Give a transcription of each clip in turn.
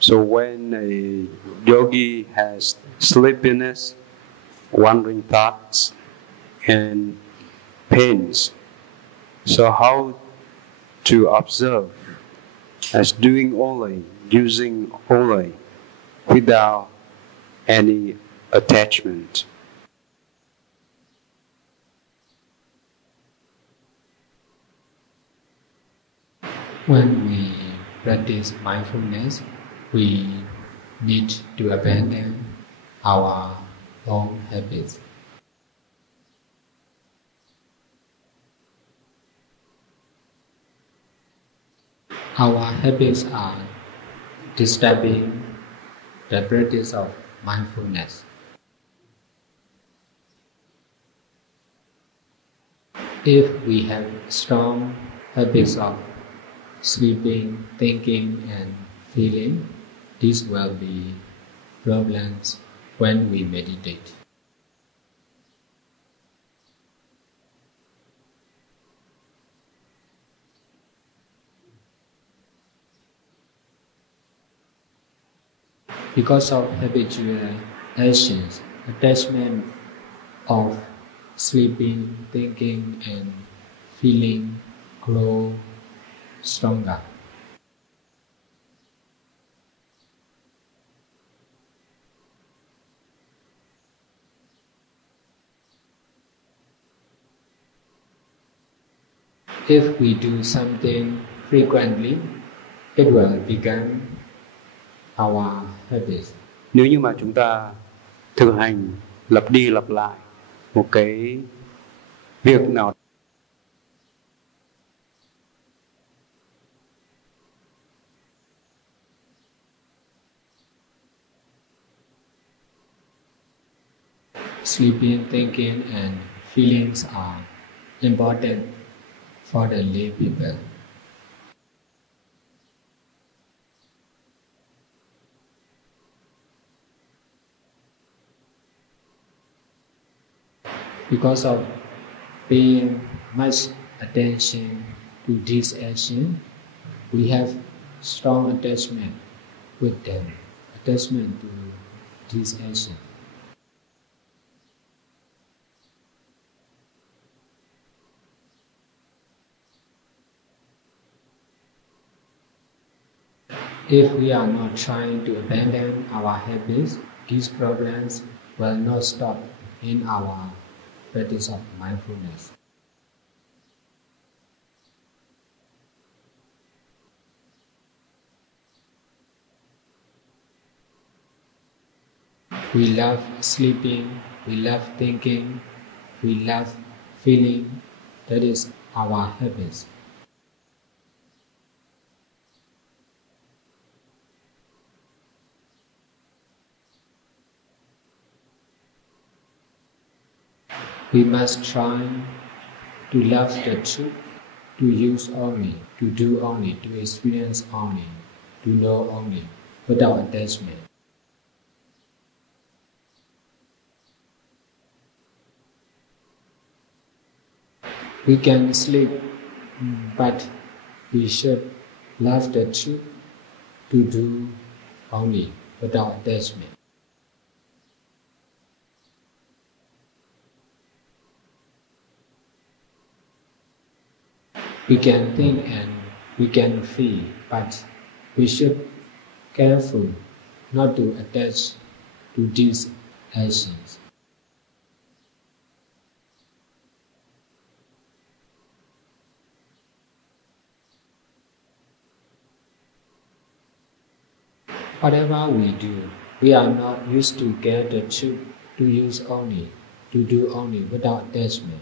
So when a yogi has sleepiness, wandering thoughts, and pains, so how to observe as doing only, using only, without any attachment. When we practice mindfulness, we need to abandon our own habits. Our habits are disturbing the practice of mindfulness. If we have strong habits of sleeping, thinking, and feeling, these will be problems when we meditate. Because of habitual actions, attachment of sleeping, thinking, and feeling grow stronger. If we do something frequently, it will become our habit. Nếu như mà chúng ta thực hành lặp đi lặp lại một cái việc nào Sleeping, thinking, and feelings are important for the lay people. Because of paying much attention to this action, we have strong attachment with them, attachment to this action. If we are not trying to abandon our habits, these problems will not stop in our practice of mindfulness. We love sleeping, we love thinking, we love feeling. That is our habits. We must try to love the truth, to use only, to do only, to experience only, to know only, without attachment. We can sleep, but we should love the truth, to do only, without attachment. We can think and we can feel, but we should be careful not to attach to these actions. Whatever we do, we are not used to get the truth, to use only, to do only, without attachment.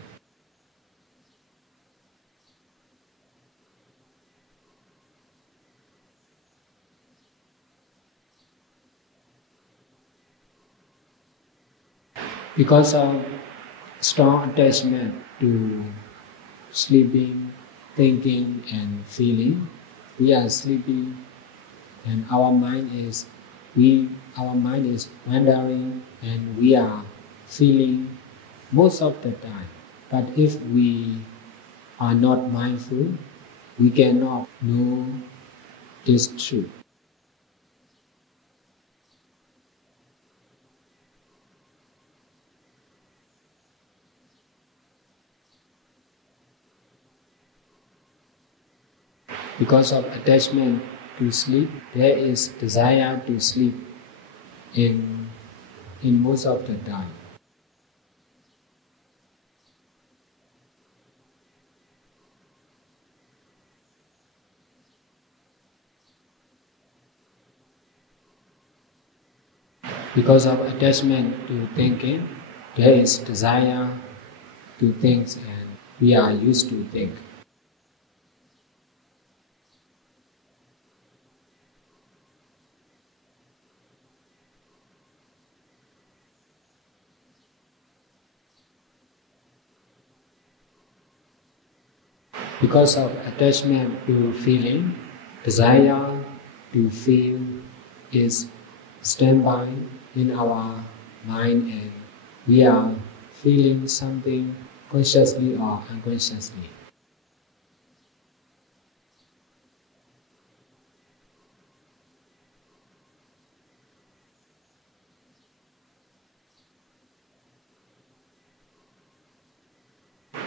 Because of strong attachment to sleeping, thinking, and feeling, we are sleeping, and our mind is wandering, and we are feeling most of the time. But if we are not mindful, we cannot know this truth. Because of attachment to sleep, there is desire to sleep in most of the time. Because of attachment to thinking, there is desire to think, and we are used to think. Because of attachment to feeling, desire to feel is standby in our mind, and we are feeling something consciously or unconsciously.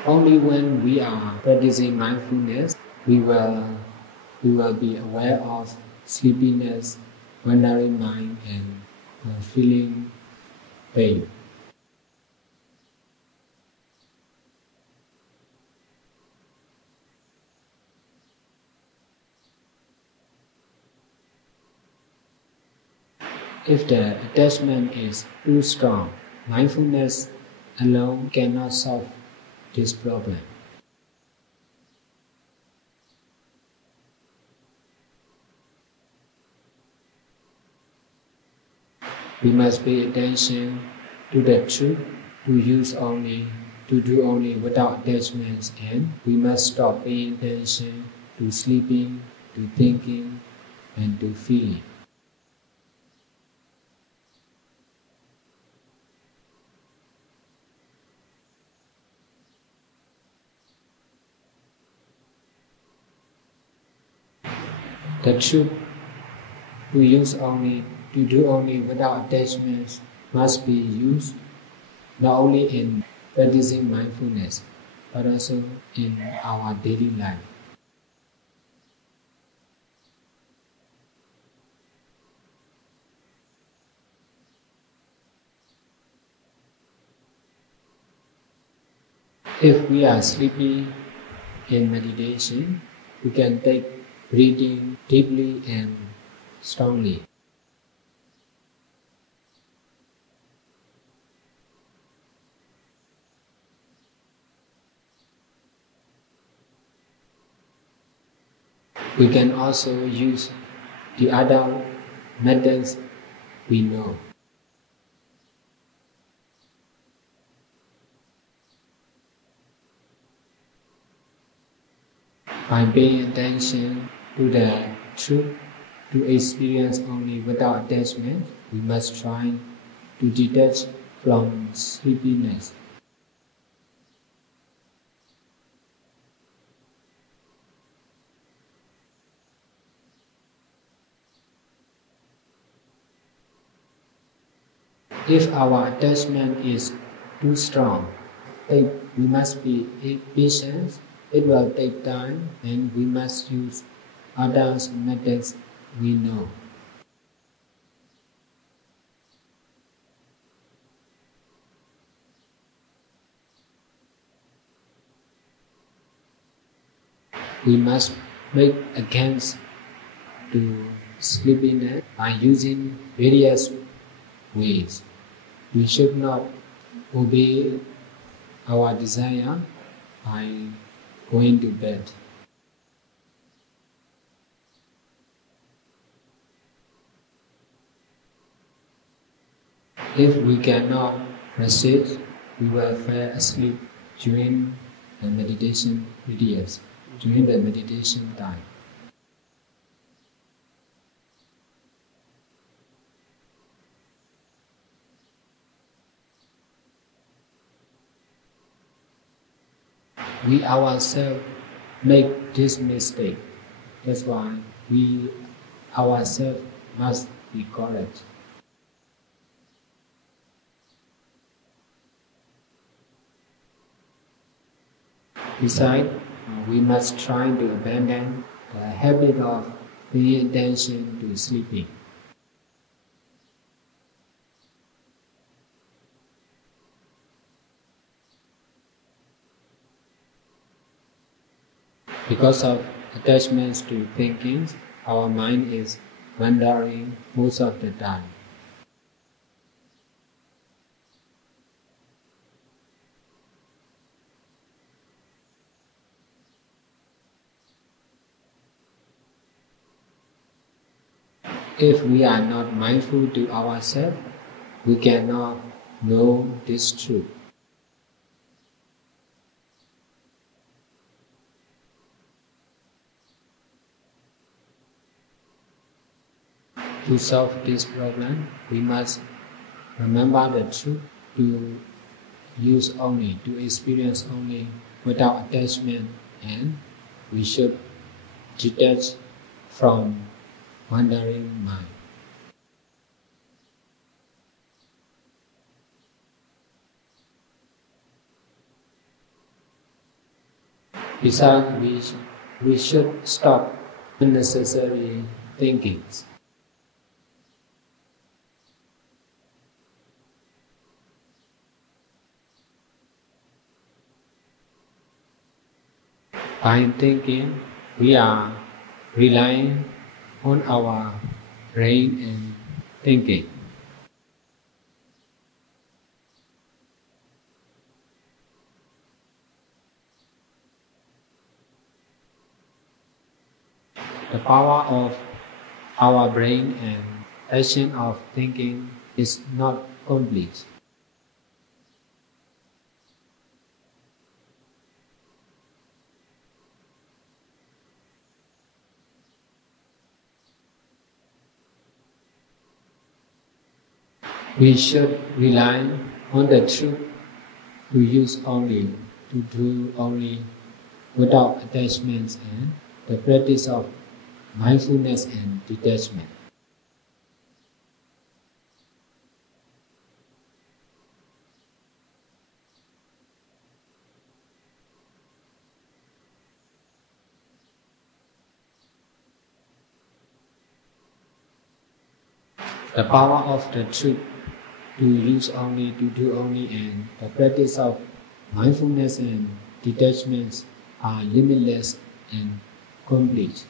Only when we are practicing mindfulness, we will be aware of sleepiness, wandering mind, and feeling pain. If the attachment is too strong, mindfulness alone cannot solve this problem. We must pay attention to the truth, to do only without attachments, and we must stop paying attention to sleeping, to thinking, and to feeling. The truth to do only without attachments must be used not only in practicing mindfulness, but also in our daily life. If we are sleepy in meditation, we can take breathing deeply and strongly. We can also use the other methods we know. By paying attention to the truth, to experience only without attachment, we must try to detach from sleepiness. If our attachment is too strong, we must be patient. It will take time, and we must use other methods we know. We must make against to sleepiness by using various ways. We should not obey our desire by going to bed. If we cannot resist, we will fall asleep during the meditation periods, during the meditation time. We ourselves make this mistake. That's why we ourselves must be correct. Besides, we must try to abandon the habit of paying attention to sleeping. Because of attachments to thinking, our mind is wandering most of the time. If we are not mindful to ourselves, we cannot know this truth. To solve this problem, we must remember the truth, to use only, to experience only without attachment, and we should detach from wandering mind. Besides, we should stop unnecessary thinkings. By thinking, we are relying on our brain and thinking. The power of our brain and action of thinking is not complete. We should rely on the truth, to use only, to do only without attachments, and the practice of mindfulness and detachment. The power of the truth, to use only, to do only, and the practice of mindfulness and detachments are limitless and complete.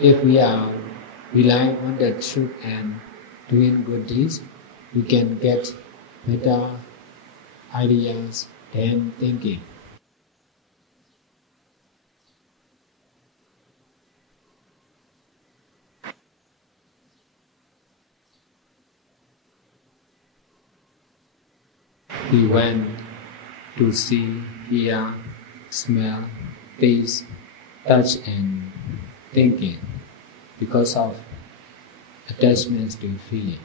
If we are relying on the truth and doing good deeds, we can get better ideas than thinking. We went to see, hear, smell, taste, touch, and thinking because of attachments to feeling.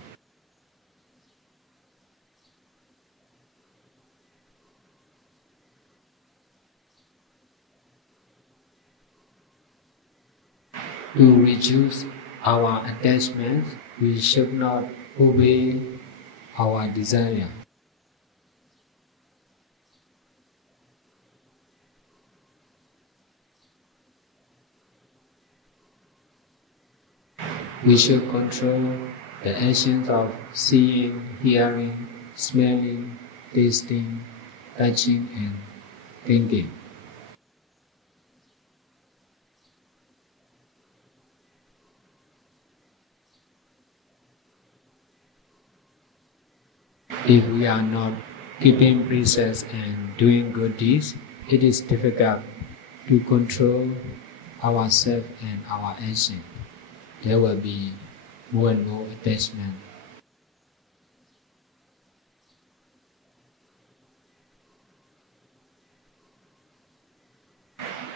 To reduce our attachments, we should not obey our desire. We should control the actions of seeing, hearing, smelling, tasting, touching, and thinking. If we are not keeping precepts and doing good deeds, it is difficult to control ourselves and our action. There will be more and more attachment.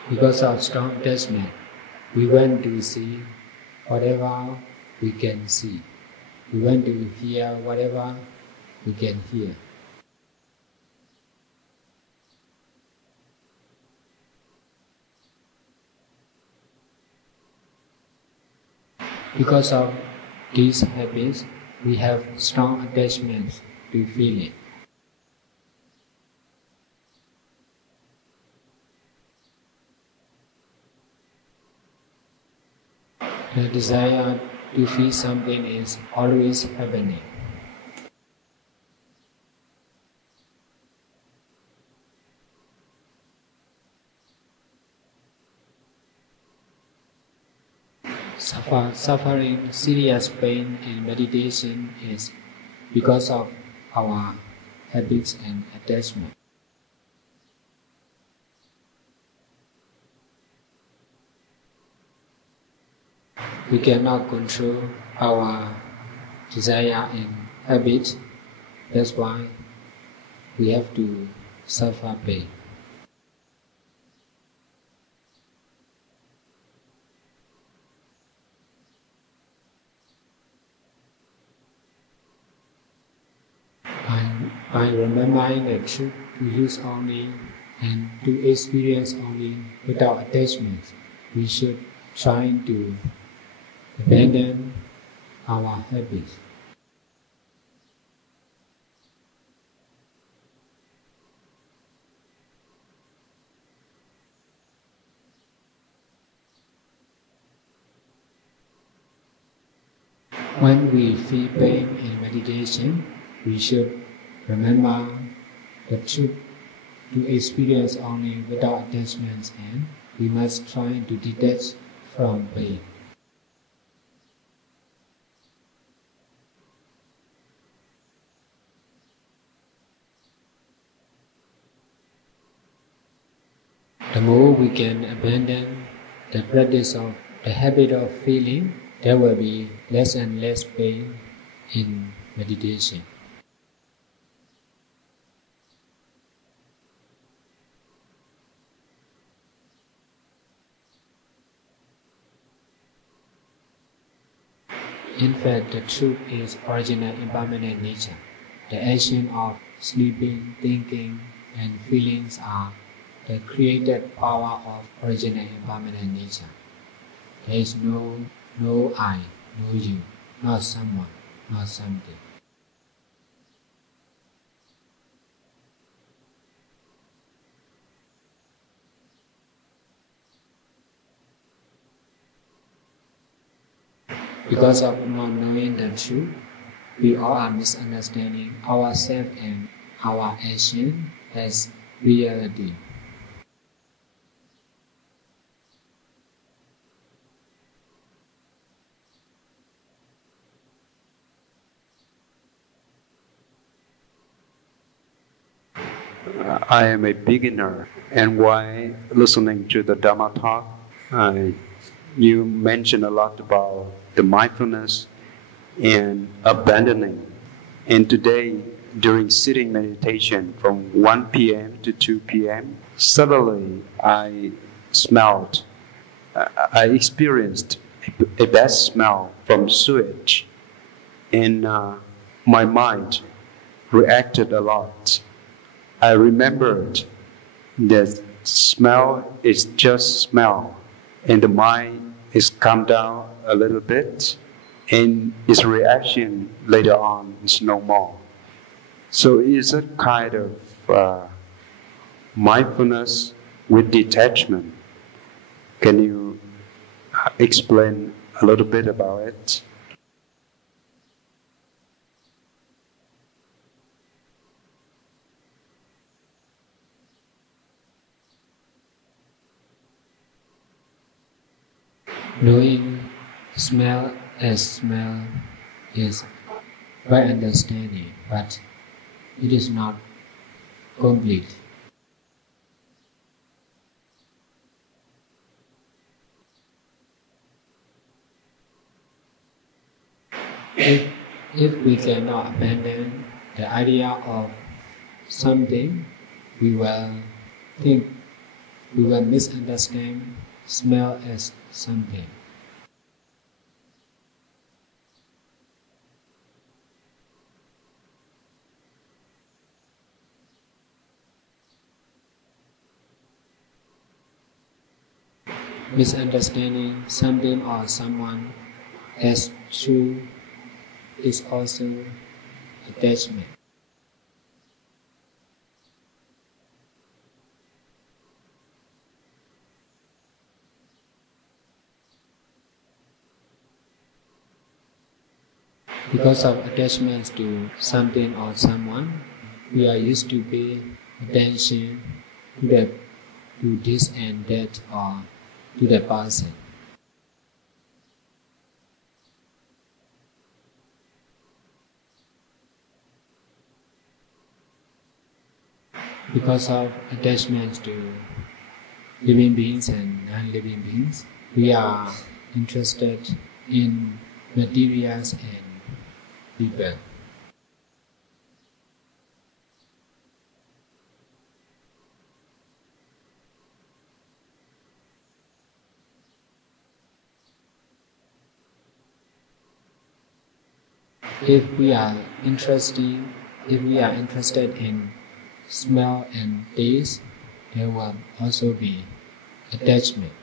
Because of strong attachment, we want to see whatever we can see. We want to hear whatever we can hear. Because of these habits, we have strong attachments to feel it. The desire to feel something is always happening. Suffering serious pain in meditation is because of our habits and attachment. We cannot control our desire and habit. That's why we have to suffer pain. By remembering the truth to use only and to experience only without attachment, we should try to abandon our habits. When we feel pain in meditation, we should remember the truth to experience only without attachments, and we must try to detach from pain. The more we can abandon the practice of the habit of feeling, there will be less and less pain in meditation. In fact, the truth is original impermanent nature. The action of sleeping, thinking, and feelings are the created power of original impermanent nature. There is no I, no you, not someone, not something. Because of not knowing the truth, we all are misunderstanding ourselves and our action as reality. I am a beginner, and while listening to the Dhamma talk, you mentioned a lot about the mindfulness and abandoning. And today, during sitting meditation from 1 p.m. to 2 p.m., suddenly I experienced a bad smell from sewage, and my mind reacted a lot. I remembered that smell is just smell, and the mind is calmed down a little bit, and its reaction later on is no more. So it's a kind of mindfulness with detachment. Can you explain a little bit about it? Knowing smell as smell is right understanding, but it is not complete. If we cannot abandon the idea of something, we will misunderstand smell as something. Misunderstanding something or someone as true is also attachment. Because of attachments to something or someone, we are used to pay attention to this and that, or to the person. Because of attachments to living beings and non-living beings, we are interested in materials and people. If we are interested in smell and taste, there will also be attachment.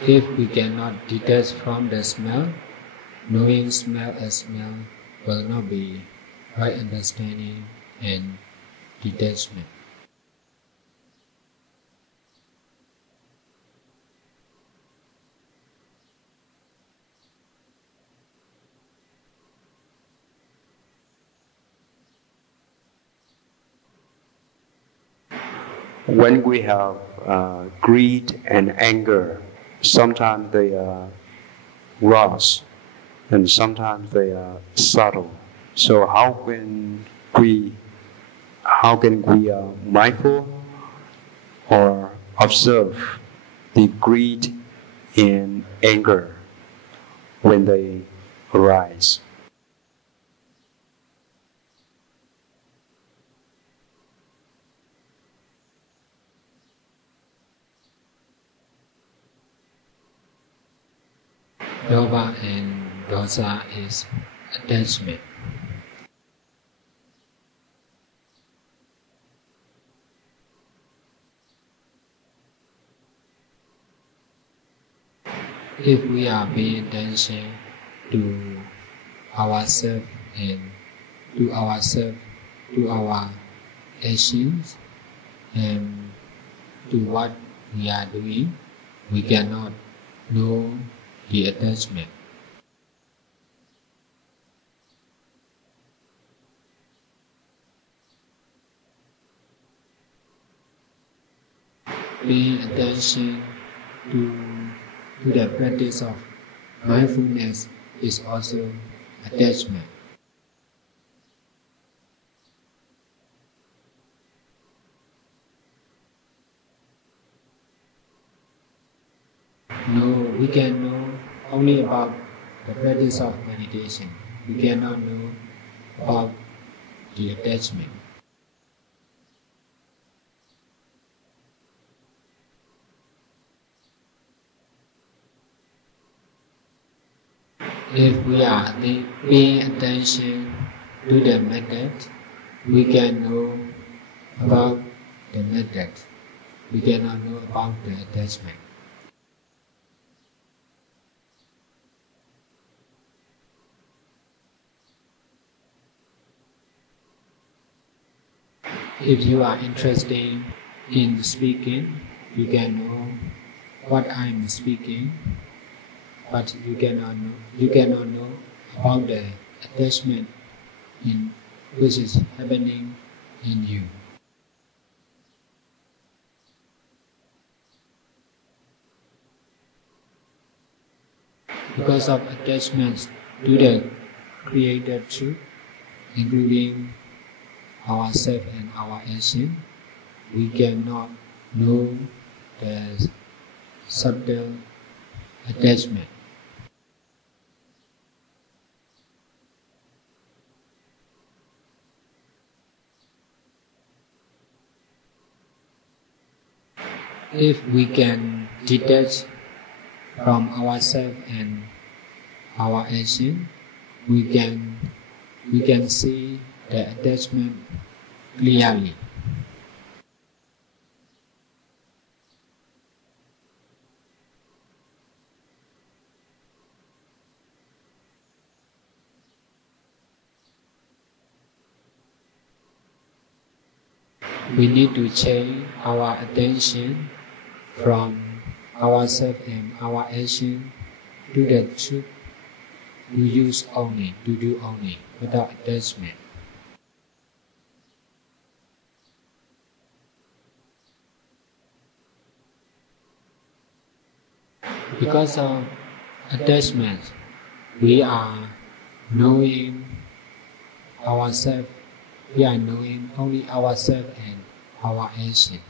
If we cannot detach from the smell, knowing smell as smell will not be right understanding and detachment. When we have greed and anger, sometimes they are gross and sometimes they are subtle. So how can we mindful or observe the greed and anger when they arise? Loba and dosa is attachment. If we are paying attention to ourselves and to our actions and to what we are doing, we cannot know the attachment. Paying attention to the practice of mindfulness is also attachment. No, we can know only about the practice of meditation. We cannot know about the attachment. If we are paying attention to the method, we can know about the method. We cannot know about the attachment. If you are interested in speaking, you can know what I am speaking, but you cannot know about the attachment in which is happening in you. Because of attachments to the created truth, including ourselves and our action, we cannot know the subtle attachment. If we can detach from ourselves and our action, we can see the attachment clearly. We need to change our attention from ourselves and our action to the truth, to use only, to do only, without attachment. Because of attachment, we are knowing ourselves. We are knowing only ourselves and our action.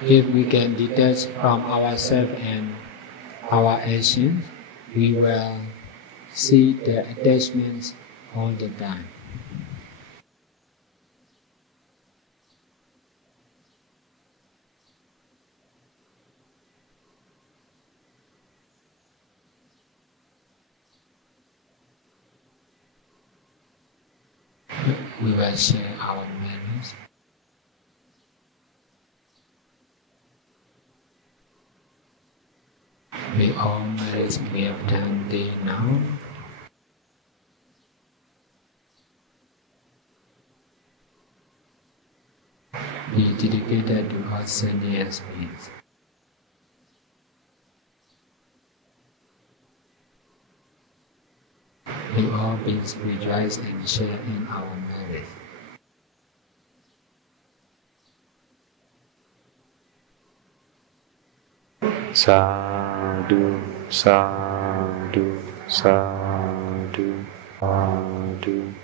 If we can detach from ourselves and our actions, we will see the attachments all the time. We will share our manners. We all merits we have done till now. Be dedicated to our senior beings. We all beings rejoice and share in our merit. Sadhu, sadhu, sadhu, sadhu.